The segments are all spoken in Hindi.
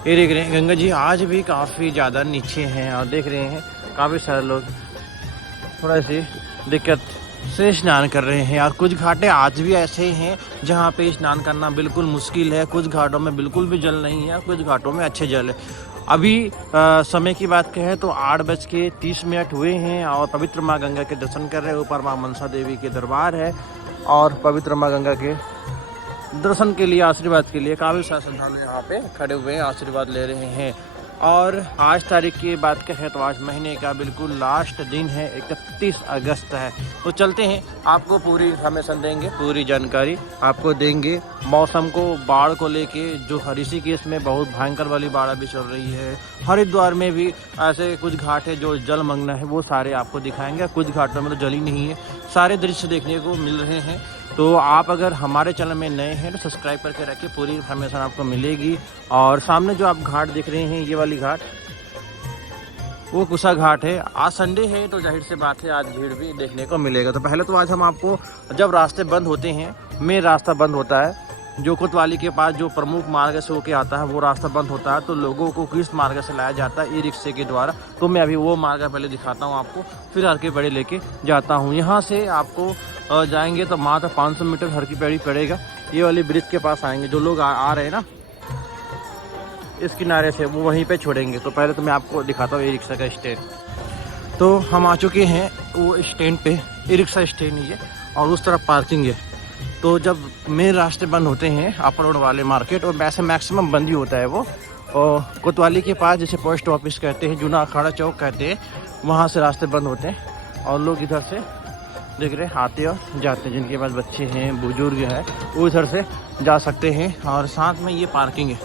ये देख रहे हैं गंगा जी आज भी काफ़ी ज़्यादा नीचे हैं और देख रहे हैं काफ़ी सारे लोग थोड़ा सी दिक्कत से स्नान कर रहे हैं। और कुछ घाटे आज भी ऐसे ही हैं जहाँ पे स्नान करना बिल्कुल मुश्किल है। कुछ घाटों में बिल्कुल भी जल नहीं है, कुछ घाटों में अच्छे जल है। अभी समय की बात कहें तो 8:30 हुए हैं और पवित्र माँ गंगा के दर्शन कर रहे हैं। ऊपर माँ मनसा देवी के दरबार है और पवित्र माँ गंगा के दर्शन के लिए, आशीर्वाद के लिए काफ़ी सारे श्रद्धालु यहाँ पे खड़े हुए हैं, आशीर्वाद ले रहे हैं। और आज तारीख की बात करें तो आज महीने का बिल्कुल लास्ट दिन है, 31 अगस्त है। तो चलते हैं, आपको पूरी इन्फॉर्मेशन देंगे, पूरी जानकारी आपको देंगे मौसम को, बाढ़ को लेके। जो ऋषिकेश में बहुत भयंकर वाली बाढ़ अभी चल रही है, हरिद्वार में भी ऐसे कुछ घाट है जो जलमग्न है, वो सारे आपको दिखाएंगे। कुछ घाटों में तो जल ही नहीं है, सारे दृश्य देखने को मिल रहे हैं। तो आप अगर हमारे चैनल में नए हैं तो सब्सक्राइब करके रखिए, पूरी इन्फॉर्मेशन आपको मिलेगी। और सामने जो आप घाट दिख रहे हैं, ये वाली घाट, वो कुसा घाट है। आज संडे है तो जाहिर सी बात है आज भीड़ भी देखने को मिलेगा। तो पहले तो आज हम आपको, जब रास्ते बंद होते हैं, मेन रास्ता बंद होता है जो कोतवाली के पास जो प्रमुख मार्ग से होके आता है, वो रास्ता बंद होता है। तो लोगों को किस मार्ग से लाया जाता है, ई रिक्शे के द्वारा। तो मैं अभी वो मार्ग पहले दिखाता हूँ आपको, फिर हर की पैड़ी लेके जाता हूँ। यहाँ से आपको जाएंगे तो मात्र 500 मीटर हर की पैड़ी पड़ेगा। ये वाली ब्रिज के पास आएंगे, जो लोग आ रहे हैं ना इस किनारे से, वो वहीं पे छोड़ेंगे। तो पहले तो मैं आपको दिखाता हूँ ई रिक्शा का स्टैंड। तो हम आ चुके हैं वो स्टैंड पे, ई रिक्शा स्टैंड ही है और उस तरफ पार्किंग है। तो जब मेन रास्ते बंद होते हैं अपर रोड वाले मार्केट, और वैसे मैक्सिमम बंद ही होता है वो, और कोतवाली के पास जैसे पोस्ट ऑफिस कहते हैं, जूना अखाड़ा चौक कहते हैं, वहाँ से रास्ते बंद होते हैं और लोग इधर से देख रहे आते और जाते हैं। जिनके पास बच्चे हैं, बुजुर्ग हैं, वो इधर से जा सकते हैं। और साथ में ये पार्किंग है,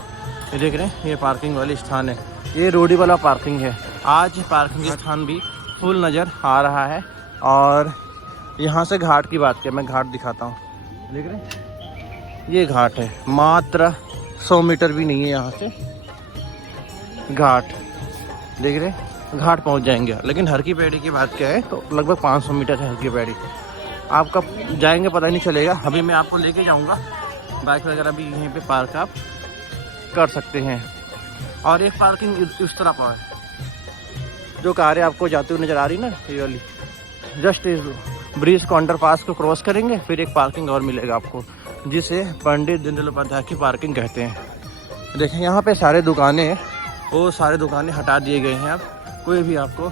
ये देख रहे हैं, ये पार्किंग वाली स्थान है, ये रोडी वाला पार्किंग है। आज पार्किंग स्थान भी फुल नज़र आ रहा है। और यहाँ से घाट की बात करें, मैं घाट दिखाता हूँ, देख रहे हैं, ये घाट है, मात्र 100 मीटर भी नहीं है यहाँ से घाट, देख रहे हैं, घाट पहुँच जाएंगे। लेकिन हर की पैड़ी की बात क्या है तो लगभग 500 मीटर है हर की पैड़ी। आप कब जाएंगे पता नहीं चलेगा। अभी मैं आपको लेके जाऊँगा, बाइक वगैरह भी यहीं पे पार्क आप कर सकते हैं। और एक पार्किंग इस तरफ है, जो कारें आपको जाते हुए नज़र आ रही ना, ये वाली, जस्ट इस ब्रिज को अंडरपास को क्रॉस करेंगे, फिर एक पार्किंग और मिलेगा आपको, जिसे पंडित दीनदयाल उपाध्याय की पार्किंग कहते हैं। देखें यहाँ पे सारे दुकानें, वो सारे दुकानें हटा दिए गए हैं। अब कोई भी आपको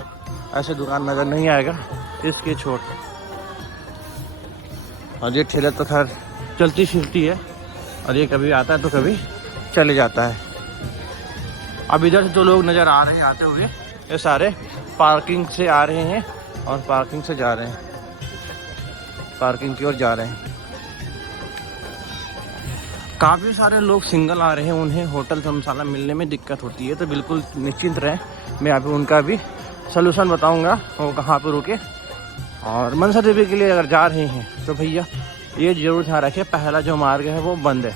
ऐसे दुकान नज़र नहीं आएगा इसके छोड़। और ये ठेला तो खैर चलती फिरती है, और ये कभी आता है तो कभी चले जाता है। अब इधर से जो लोग नज़र आ रहे हैं आते हुए, ये सारे पार्किंग से आ रहे हैं और पार्किंग से जा रहे हैं, पार्किंग की ओर जा रहे हैं। काफ़ी सारे लोग सिंगल आ रहे हैं, उन्हें होटल धर्मशाला मिलने में दिक्कत होती है। तो बिल्कुल निश्चिंत रहें, मैं अभी उनका भी सलूशन बताऊंगा वो कहाँ पर रुके। और मनसा देवी के लिए अगर जा रहे हैं तो भैया ये जरूर ध्यान रखें, पहला जो मार्ग है वो बंद है।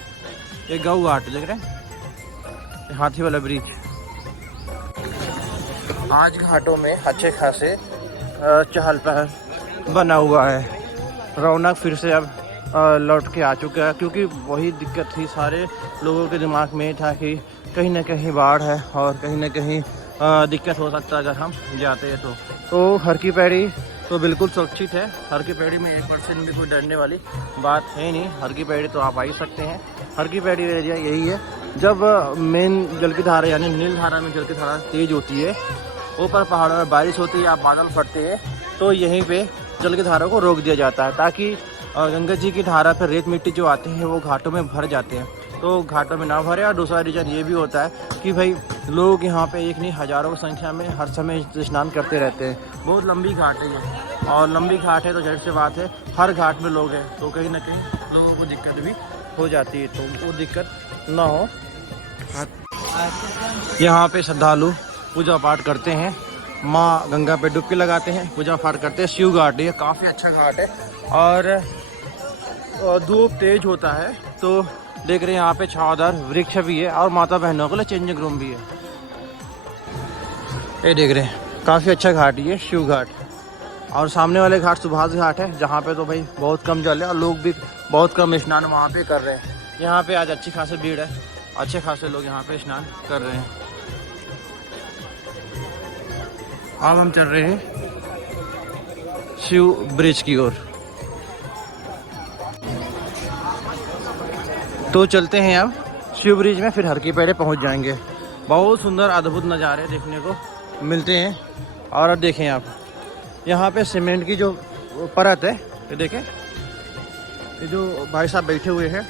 ये गऊ घाट देख रहे हैं, हाथी वाला ब्रिज। आज घाटों में अच्छे खासे चहल पहल बना हुआ है, रौनक फिर से अब लौट के आ चुका है। क्योंकि वही दिक्कत थी, सारे लोगों के दिमाग में था कि कहीं ना कहीं बाढ़ है और कहीं ना कहीं दिक्कत हो सकता है अगर हम जाते हैं तो हर की पैड़ी तो बिल्कुल सुरक्षित है। हर की पैड़ी में 1% भी कोई डरने वाली बात है नहीं। हर की पैड़ी तो आप आ ही सकते हैं। हर की पैड़ी एरिया यही है, जब मेन जल की धारा यानी नील धारा में जल की धारा तेज होती है, ऊपर पहाड़ों में बारिश होती है या बादल फटते हैं, तो यहीं पे जल की धारा को रोक दिया जाता है, ताकि गंगा जी की धारा पर रेत मिट्टी जो आते हैं वो घाटों में भर जाते हैं, तो घाटों में ना भरे। और दूसरा रीज़न ये भी होता है कि भाई लोग यहाँ पे एक नहीं हज़ारों की संख्या में हर समय स्नान करते रहते हैं। बहुत लंबी घाट है ये, और लंबी घाट है तो जाहिर सी बात है हर घाट में लोग हैं, तो कहीं ना कहीं लोगों को दिक्कत भी हो जाती है। तो वो दिक्कत ना हो, यहाँ पे श्रद्धालु पूजा पाठ करते हैं, माँ गंगा पे डुबकी लगाते हैं, पूजा पाठ करते हैं। शिव घाट ये काफ़ी अच्छा घाट है, और धूप तेज होता है तो देख रहे हैं यहाँ पे छावदार वृक्ष भी है, और माता बहनों के लिए चेंजिंग रूम भी है। ये देख रहे हैं काफ़ी अच्छा घाट ये शिव घाट। और सामने वाले घाट सुभाष घाट है, जहाँ पे तो भाई बहुत कम जल है और लोग भी बहुत कम स्नान वहाँ पे कर रहे हैं। यहाँ पे आज अच्छी खासी भीड़ है, अच्छे खासे लोग यहाँ पे स्नान कर रहे हैं। अब हम चल रहे हैं शिव ब्रिज की ओर। तो चलते हैं अब शिव ब्रिज में, फिर हर की पैड़ी पहुँच जाएंगे। बहुत सुंदर अद्भुत नज़ारे देखने को मिलते हैं। और अब देखें आप, यहाँ पे सीमेंट की जो परत है, ये देखें, ये जो भाई साहब बैठे हुए हैं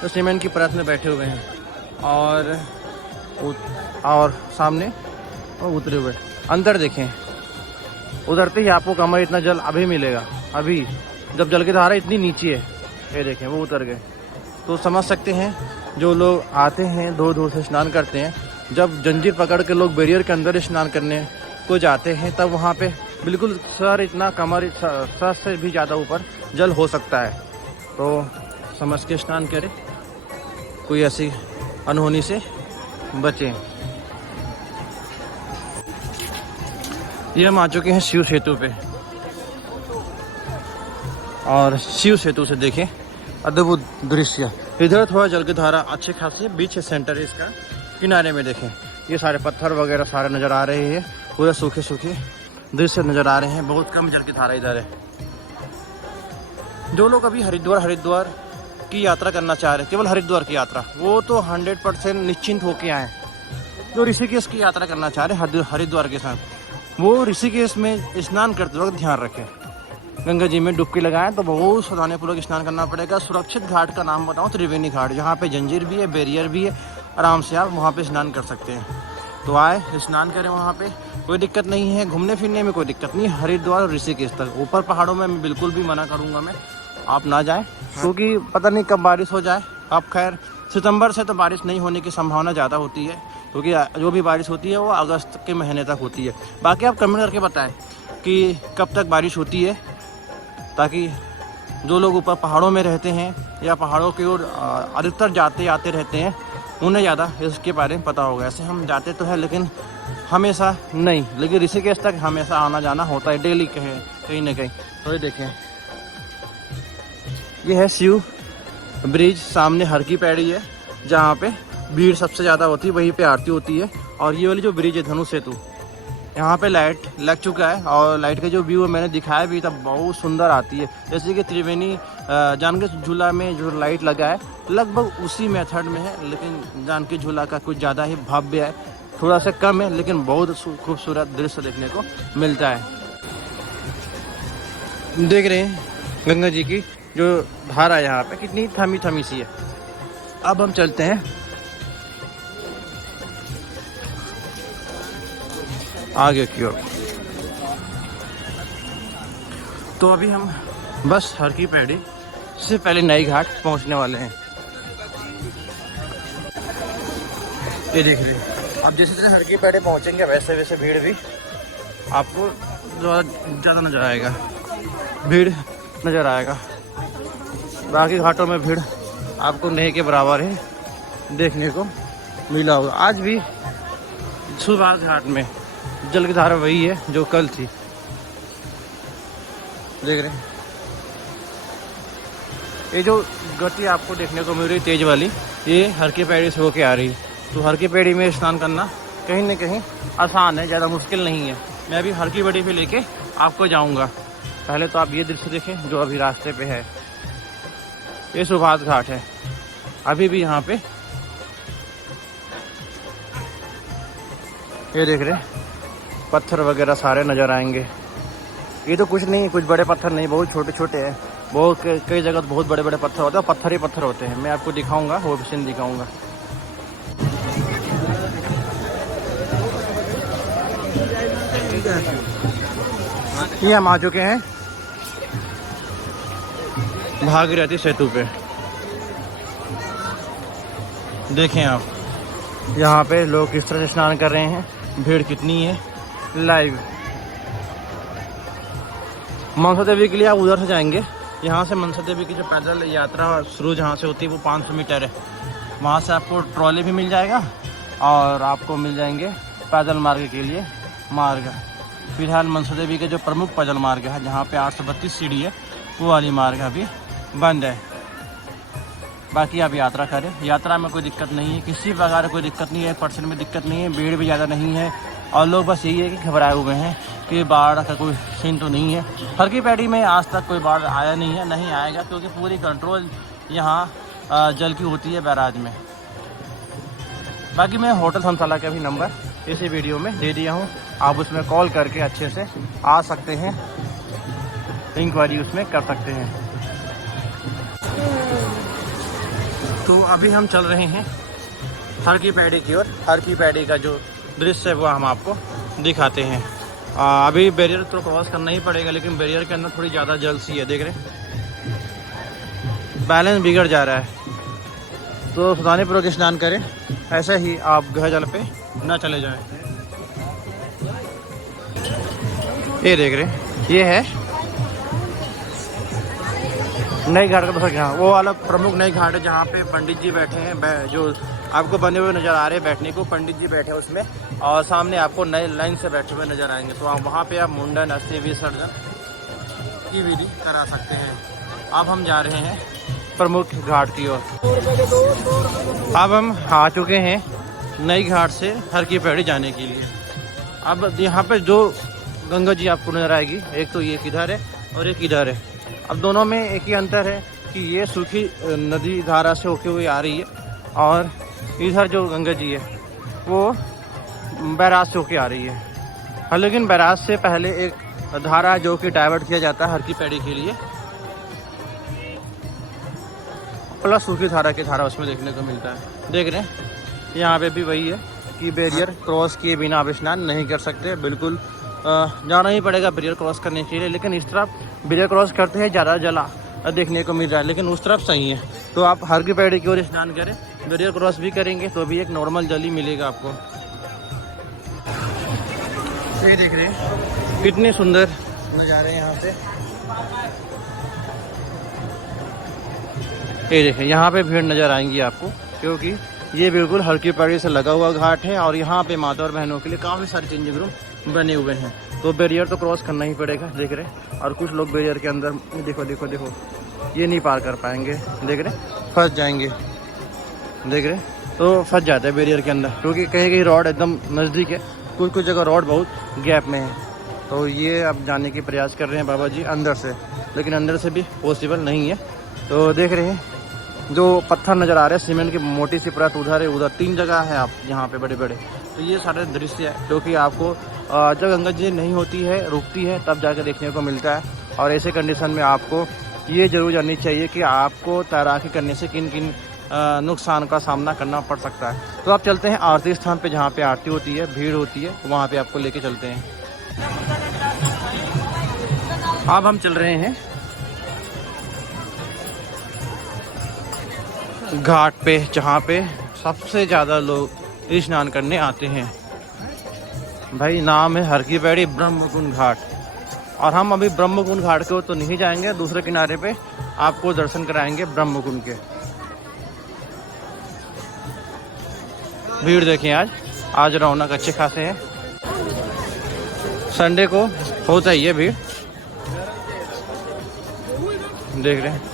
तो सीमेंट की परत में बैठे हुए हैं और सामने और उतरे हुए। अंदर देखें, उतरते ही आपको कमर इतना जल अभी मिलेगा, अभी जब जल की धारा इतनी नीचे है। ये देखें वो उतर गए। तो समझ सकते हैं जो लोग आते हैं दूर दूर से स्नान करते हैं, जब जंजीर पकड़ के लोग बैरियर के अंदर स्नान करने को जाते हैं तब वहाँ पे बिल्कुल सर इतना, कमर सर से भी ज़्यादा ऊपर जल हो सकता है। तो समझ के स्नान करें, कोई ऐसी अनहोनी से बचें। ये हम आ चुके हैं शिव सेतु पे, और शिव सेतु से देखें अद्भुत दृश्य। इधर थोड़ा जल की धारा अच्छे खासे बीच सेंटर है इसका, किनारे में देखें ये सारे पत्थर वगैरह सारे नज़र आ रहे हैं, पूरे सूखे सूखे दृश्य नज़र आ रहे हैं। बहुत कम जल की धारा इधर है। जो लोग अभी हरिद्वार की यात्रा करना चाह रहे हैं, केवल हरिद्वार की यात्रा, वो तो 100% निश्चिंत होके आए। जो ऋषिकेश की यात्रा करना चाह रहे हैं हरिद्वार के साथ, वो ऋषिकेश में स्नान करते वक्त ध्यान रखें, गंगा जी में डुबकी लगाएं तो बहुत सावधानीपूर्वक स्नान करना पड़ेगा। सुरक्षित घाट का नाम बताऊं, त्रिवेणी घाट, जहाँ पे जंजीर भी है, बैरियर भी है, आराम से आप वहाँ पे स्नान कर सकते हैं। तो आए स्नान करें, वहाँ पे कोई दिक्कत नहीं है, घूमने फिरने में कोई दिक्कत नहीं। हरिद्वार और ऋषिकेश तक, ऊपर पहाड़ों में मैं बिल्कुल भी मना करूँगा, मैं आप ना जाएं, क्योंकि पता नहीं कब बारिश हो जाए। अब खैर सितंबर से तो बारिश नहीं होने की संभावना ज़्यादा होती है, क्योंकि जो भी बारिश होती है वो अगस्त के महीने तक होती है। बाकी आप कमेंट करके बताएं कि कब तक बारिश होती है, ताकि जो लोग ऊपर पहाड़ों में रहते हैं या पहाड़ों की ओर अधिकतर जाते आते रहते हैं, उन्हें ज़्यादा इसके बारे में पता होगा। ऐसे हम जाते तो है लेकिन हमेशा नहीं, लेकिन ऋषिकेश तक हमेशा आना जाना होता है, डेली कहीं ना कहीं। तो ये देखें, ये है शिव ब्रिज, सामने हर की पैड़ी है जहाँ पे भीड़ सबसे ज़्यादा होती है, वहीं पे आरती होती है। और ये वाली जो ब्रिज है धनु सेतु, यहाँ पे लाइट लग चुका है, और लाइट का जो व्यू है मैंने दिखाया भी था, बहुत सुंदर आती है। जैसे कि त्रिवेणी जानकी झूला में जो लाइट लगा है लगभग उसी मेथड में है, लेकिन जानकी झूला का कुछ ज़्यादा ही भव्य है, थोड़ा सा कम है, लेकिन बहुत खूबसूरत दृश्य देखने को मिलता है। देख रहे हैं गंगा जी की जो धारा यहाँ पे कितनी थमी थमी सी है। अब हम चलते हैं आगे की ओर। तो अभी हम बस हर की पैड़ी से पहले नई घाट पहुंचने वाले हैं। ये देख रहे हैं, अब जैसे जैसे हर की पैड़ी पहुंचेंगे वैसे वैसे भीड़ भी आपको ज़्यादा नजर आएगा, भीड़ नज़र आएगा। बाकी घाटों में भीड़ आपको नहीं के बराबर है देखने को मिला होगा। आज भी सुभाष घाट में जल की धारा वही है जो कल थी, देख रहे हैं। ये जो गति आपको देखने को मिल रही तेज वाली, ये हर की पैड़ी से होके आ रही है। तो हर की पैड़ी में स्नान करना कहीं ना कहीं आसान है, ज़्यादा मुश्किल नहीं है। मैं अभी हर की पैड़ी पे लेके आपको जाऊंगा। पहले तो आप ये दृश्य देखें जो अभी रास्ते पे है, ये सुभाष घाट है। अभी भी यहाँ पे ये देख रहे पत्थर वगैरह सारे नज़र आएंगे। ये तो कुछ नहीं, कुछ बड़े पत्थर नहीं, बहुत छोटे छोटे हैं। बहुत कई जगह बहुत बड़े बड़े पत्थर होते हैं, पत्थर ही पत्थर होते हैं। मैं आपको दिखाऊंगा, वो भी दिखाऊंगा। ये हम आ चुके हैं भागीरथी सेतु पे। देखें आप यहाँ पे लोग किस तरह से स्नान कर रहे हैं, भीड़ कितनी है लाइव। मनसा देवी के लिए आप उधर से जाएंगे, यहाँ से मनसा देवी की जो पैदल यात्रा शुरू जहाँ से होती है वो 500 मीटर है। वहाँ से आपको ट्रॉली भी मिल जाएगा और आपको मिल जाएंगे पैदल मार्ग के लिए मार्ग। फिलहाल मनसा देवी के जो प्रमुख पैदल मार्ग है जहाँ पे 832 सीढ़ी है, वो वाली मार्ग अभी बंद है। बाकी आप यात्रा करें। यात्रा में कोई दिक्कत नहीं है, किसी प्रकार कोई दिक्कत नहीं है, परसेंट में दिक्कत नहीं है, भीड़ भी ज़्यादा नहीं है। और लोग बस यही है कि घबराए हुए हैं कि बाढ़ का कोई सीन तो नहीं है। हरकी पैड़ी में आज तक कोई बाढ़ आया नहीं है, नहीं आएगा, क्योंकि पूरी कंट्रोल यहाँ जल की होती है बैराज में। बाकी मैं होटल धर्मशाला का भी नंबर इसी वीडियो में दे दिया हूँ, आप उसमें कॉल करके अच्छे से आ सकते हैं, इंक्वायरी उसमें कर सकते हैं। तो अभी हम चल रहे हैं हरकी पैड़ी की ओर। हरकी पैड़ी का जो दृश्य है वो हम आपको दिखाते हैं। अभी बैरियर तो क्रॉस करना ही पड़ेगा, लेकिन बैरियर के अंदर थोड़ी ज़्यादा जल सी है, देख रहे हैं बैलेंस बिगड़ जा रहा है। तो सावधानीपूर्वक स्नान करें, ऐसे ही आप गह जल पे ना चले जाएं। ये देख रहे हैं, ये है नई घाट का बस। यहाँ वो वाला प्रमुख नई घाट है जहाँ पे पंडित जी बैठे हैं, जो आपको बने हुए नज़र आ रहे हैं बैठने को, पंडित जी बैठे हैं उसमें, और सामने आपको नए लाइन से बैठे हुए नज़र आएंगे। तो आप वहाँ पे आप मुंडन, अस्थि विसर्जन की विधि करा सकते हैं। अब हम जा रहे हैं प्रमुख घाट की ओर। अब हम आ चुके हैं नई घाट से हरकी पैड़ी जाने के लिए। अब यहाँ पे जो गंगा जी आपको नजर आएगी, एक तो ये किधर है और एक इधर है। अब दोनों में एक ही अंतर है कि ये सूखी नदी धारा से होके हुई आ रही है, और इधर जो गंगा जी है वो बैराज से होके आ रही है। हाँ, लेकिन बैराज से पहले एक धारा जो कि डाइवर्ट किया जाता है हरकी पैड़ी के लिए, प्लस सूखी धारा की धारा उसमें देखने को मिलता है। देख रहे हैं यहाँ पे भी वही है कि बैरियर क्रॉस किए बिना आप स्नान नहीं कर सकते। बिल्कुल जाना ही पड़ेगा बैरियर क्रॉस करने के लिए, लेकिन इस तरफ बैरियर क्रॉस करते हैं ज़्यादा जला देखने को मिल रहा है, लेकिन उस तरफ सही है। तो आप हरकी पैड़ी की ओर स्नान करें, बैरियर क्रॉस भी करेंगे तो भी एक नॉर्मल जल ही मिलेगा आपको। ये देख रहे हैं कितने सुंदर नज़ारे हैं यहाँ से। ये देखें, यहाँ पे भीड़ नज़र आएंगी आपको, क्योंकि ये बिल्कुल हरकी पैड़ी से लगा हुआ घाट है, और यहाँ पे माता और बहनों के लिए काफ़ी सारे चेंजिंग रूम बने हुए हैं। तो बैरियर तो क्रॉस करना ही पड़ेगा, देख रहे हैं। और कुछ लोग बैरियर के अंदर देखो देखो देखो ये नहीं पार कर पाएंगे, देख रहे फंस जाएंगे, देख रहे तो फंस जाते हैं बैरियर के अंदर, क्योंकि कहीं कहीं रोड एकदम नज़दीक है, कुछ कुछ जगह रोड बहुत गैप में है। तो ये अब जाने की प्रयास कर रहे हैं बाबा जी अंदर से, लेकिन अंदर से भी पॉसिबल नहीं है। तो देख रहे हैं जो पत्थर नज़र आ रहे हैं, सीमेंट की मोटी सी परत उधर है, उधर 3 जगह है आप यहाँ पे बड़े बड़े। तो ये सारे दृश्य है जो कि आपको जब गंगा जी नहीं होती है, रुकती है, तब जाकर देखने को मिलता है। और ऐसे कंडीशन में आपको ये जरूर जाननी चाहिए कि आपको तैराकी करने से किन किन नुकसान का सामना करना पड़ सकता है। तो आप चलते हैं आरती स्थान पे, जहाँ पे आरती होती है, भीड़ होती है, वहाँ पे आपको लेके चलते हैं। अब हम चल रहे हैं घाट पे, जहाँ पे सबसे ज़्यादा लोग स्नान करने आते हैं। भाई नाम है हरकी पैड़ी ब्रह्मकुंड घाट, और हम अभी ब्रह्मकुंड घाट के तो नहीं जाएंगे, दूसरे किनारे पे आपको दर्शन कराएंगे ब्रह्मकुंड के। भीड़ देखें, आज रौनक अच्छे खासे हैं। संडे को होता ही है भीड़, देख रहे हैं।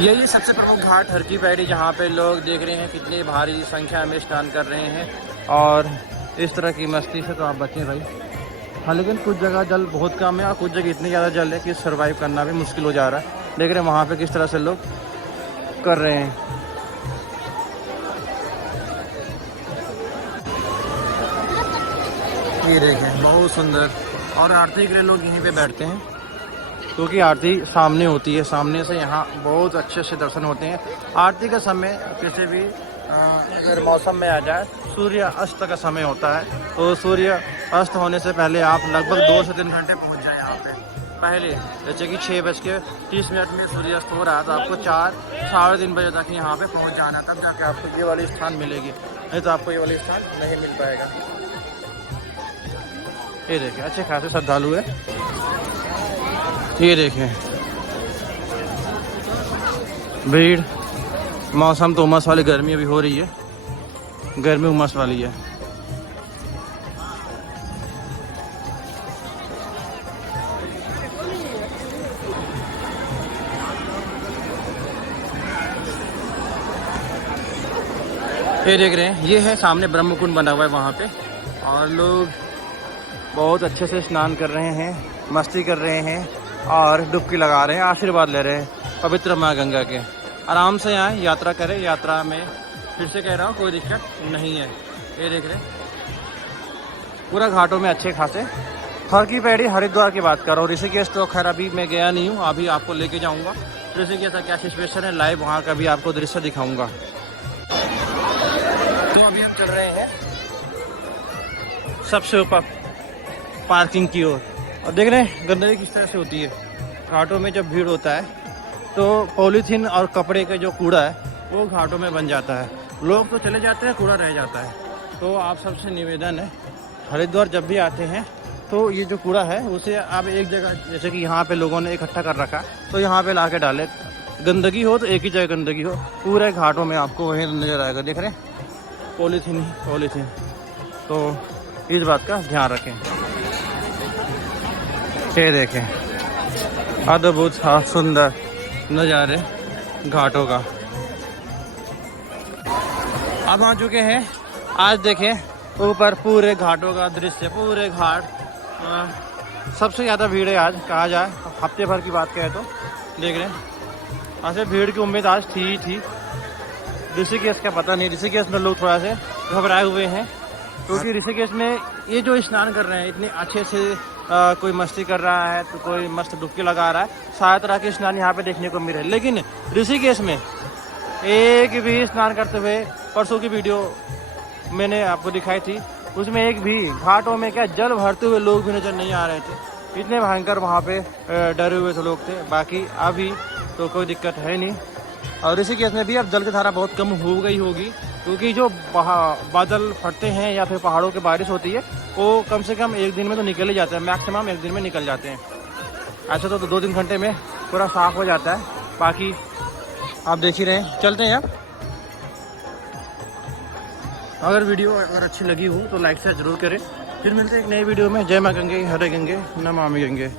यही सबसे प्रमुख घाट हरकी पैड़ी, जहाँ पे लोग देख रहे हैं कितनी भारी संख्या में स्नान कर रहे हैं, और इस तरह की मस्ती से तो आप बचें भाई। हाँ, लेकिन कुछ जगह जल बहुत कम है, और कुछ जगह इतनी ज़्यादा जल है कि सर्वाइव करना भी मुश्किल हो जा रहा है। देख रहे हैं वहाँ पे किस तरह से लोग कर रहे हैं। ये देखें बहुत सुंदर, और आरती के लिए लोग यहीं पे बैठते हैं, क्योंकि आरती सामने होती है, सामने से यहाँ बहुत अच्छे से दर्शन होते हैं। आरती का समय किसी भी अगर मौसम में आ जाए, सूर्य अस्त का समय होता है, तो सूर्य अस्त होने से पहले आप लगभग 2 से 3 घंटे पहुँच जाए यहाँ पे पहले। जैसे कि 6:30 में सूर्य अस्त हो रहा है, तो आपको 4 साढ़े 3 बजे तक यहाँ पे पहुँच जाना, तब जाके आपको ये वाली स्थान मिलेगी, नहीं तो आपको ये वाली स्थान नहीं मिल पाएगा। ये देखिए अच्छे खासे श्रद्धालु है, ये देखें भीड़। मौसम तो उमस वाली, गर्मी अभी हो रही है, गर्मी उमस वाली है। ये देख रहे हैं, ये है सामने ब्रह्म कुंड बना हुआ है वहाँ पे, और लोग बहुत अच्छे से स्नान कर रहे हैं, मस्ती कर रहे हैं और डुबकी लगा रहे हैं, आशीर्वाद ले रहे हैं पवित्र माँ गंगा के। आराम से आए, यात्रा करें। यात्रा में फिर से कह रहा हूँ कोई दिक्कत नहीं है। ये देख रहे हैं पूरा घाटों में अच्छे खासे। हर की पैड़ी हरिद्वार की बात कर रहा हूँ, ऋषिकेश तो खैर अभी मैं गया नहीं हूँ, अभी आपको लेके जाऊँगा ऋषिकेश का क्या सिचुएशन है लाइव, वहाँ का भी आपको दृश्य दिखाऊँगा। तो अभी हम चल रहे हैं सबसे ऊपर पार्किंग की ओर, और देख रहे हैं गंदगी किस तरह से होती है। घाटों में जब भीड़ होता है तो पॉलीथीन और कपड़े का जो कूड़ा है वो घाटों में बन जाता है, लोग तो चले जाते हैं, कूड़ा रह जाता है। तो आप सबसे निवेदन है, हरिद्वार जब भी आते हैं तो ये जो कूड़ा है उसे आप एक जगह, जैसे कि यहाँ पे लोगों ने इकट्ठा कर रखा, तो यहाँ पे ला के डालें। गंदगी हो तो एक ही जगह गंदगी हो, पूरे घाटों में आपको वहीं नजर आएगा। देख रहे हैं पॉलीथीन ही पॉलीथीन, तो इस बात का ध्यान रखें। ये देखें अद्भुत सुंदर नज़ारे घाटों का। अब आ चुके हैं, आज देखें ऊपर पूरे घाटों का दृश्य, पूरे घाट। सबसे ज़्यादा भीड़ है आज, कहा जाए हफ्ते भर की बात करें तो। देख रहे हैं ऐसे भीड़ की उम्मीद आज थी ही थी। ऋषिकेश का पता नहीं, ऋषिकेश में लोग थोड़ा से घबराए हुए हैं, क्योंकि ऋषिकेश में ये जो स्नान कर रहे हैं इतने अच्छे से, कोई मस्ती कर रहा है तो कोई मस्त डुबकी लगा रहा है, सारे तरह के स्नान यहाँ पे देखने को मिले। लेकिन ऋषिकेश में एक भी स्नान करते हुए, परसों की वीडियो मैंने आपको दिखाई थी, उसमें एक भी घाटों में क्या जल भरते हुए लोग भी नजर नहीं आ रहे थे। इतने भयंकर वहाँ पे डरे हुए से लोग थे। बाकी अभी तो कोई दिक्कत है नहीं। और ऋषिकेश में भी अब जल की धारा बहुत कम हो गई होगी, क्योंकि जो बादल फटते हैं या फिर पहाड़ों की बारिश होती है वो कम से कम एक दिन में तो निकल ही जाते हैं, मैक्सिमम एक दिन में निकल जाते हैं। ऐसे तो 2-3 घंटे में पूरा साफ हो जाता है। बाकी आप देख ही रहे हैं, चलते हैं। अगर वीडियो अच्छी लगी हो तो लाइक शेयर जरूर करें। फिर मिलते हैं एक नई वीडियो में। जय माँ गंगे, हरे गंगे, नमामि गंगे।